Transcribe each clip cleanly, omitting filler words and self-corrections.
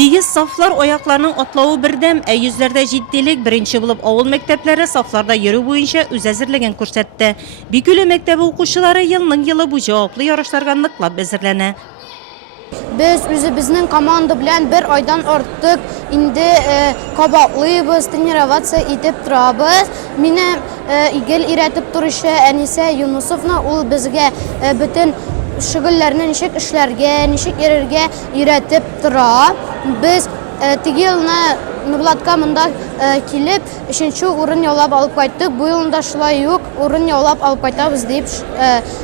Тегиз сафлар аякларның атлавы бердәм, йөзләрдә җитдилек беренче булып авыл мәктәпләре сафларда йөрү буенча үз әзерлеген күрсәтте. Бикүле мәктәбе укучылары елның елы бу җаваплы ярышларга ныклап әзерләнә. Biz үзебезнең команда белән бер айдан артык инде кабатлыйбыз, тренироваться итеп торабыз. Мине игел иретеп торучы Әнисә Юнусовна ул безгә бөтен шөгыльләрне ничек эшләргә, ничек йөрергә иретеп тора. Без теге елны Нурлатка монда килеп, 3нче урын яулап алып кайттык. Бу елда шулай ук урын яулап алып кайтабыз дип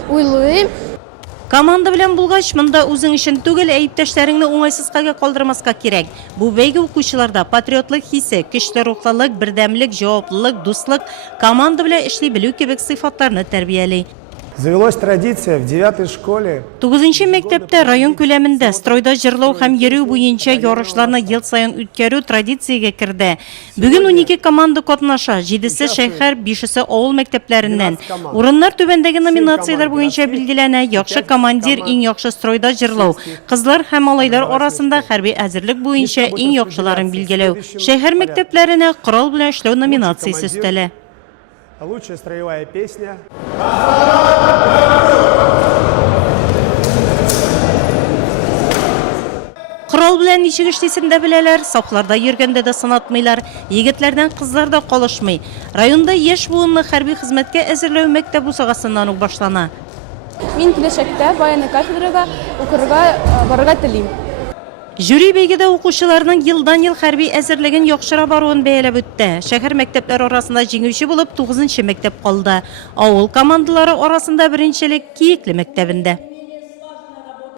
уйлыйм. Команда белән булгач, монда үзең өчен түгел, иптәшләреңне уңайсызга калдырмаска кирәк. Бу бәйге укучыларда патриотлык хисе, көчле рухлылык, бердәмлек, җаваплылык, дуслык, команда белән эшли белү кебек сыйфатларны тәрбияли. Завелась традиция в 9-й школе. 9нчы мәктәптә район күләмендә стройда җырлау һәм йөрү буенча ярышларны ел саен үткәрү традициягә керде. Бүген 12 команда катнаша, 7се шәһәр, 5се авыл мәктәпләреннән. Урыннар түбәндәге номинацияләр буенча билгеләнә: яхшы командир, иң яхшы стройда җырлау, кызлар һәм малайлар арасында хәрби әзерлек буенча иң яхшыларын билгеләү. Шәһәр мәктәпләренә корал белән эшләү номинациясе өстәлә. Лучшая строевая песня. Корал белән ничек эшлисен дә беләләр, сафларда йөргәндә дә сынатмыйлар, егетләрдән кызлар да калышмый. Районда яшь буынны хәрби хезмәткә әзерләү мәктәп усагасыннан ук башлана. Мин киләчәктә баяны кафедрага укырга барырга телим. Жюри бәйгедә укучыларның елдан-ел хәрби әзерлеген яхшыра баруын бәяләп үтте. Шәһәр мәктәпләре арасында җиңүче булып 9нчы мәктәп калды. Авыл командалары арасында беренчелек Киекле мәктәбендә.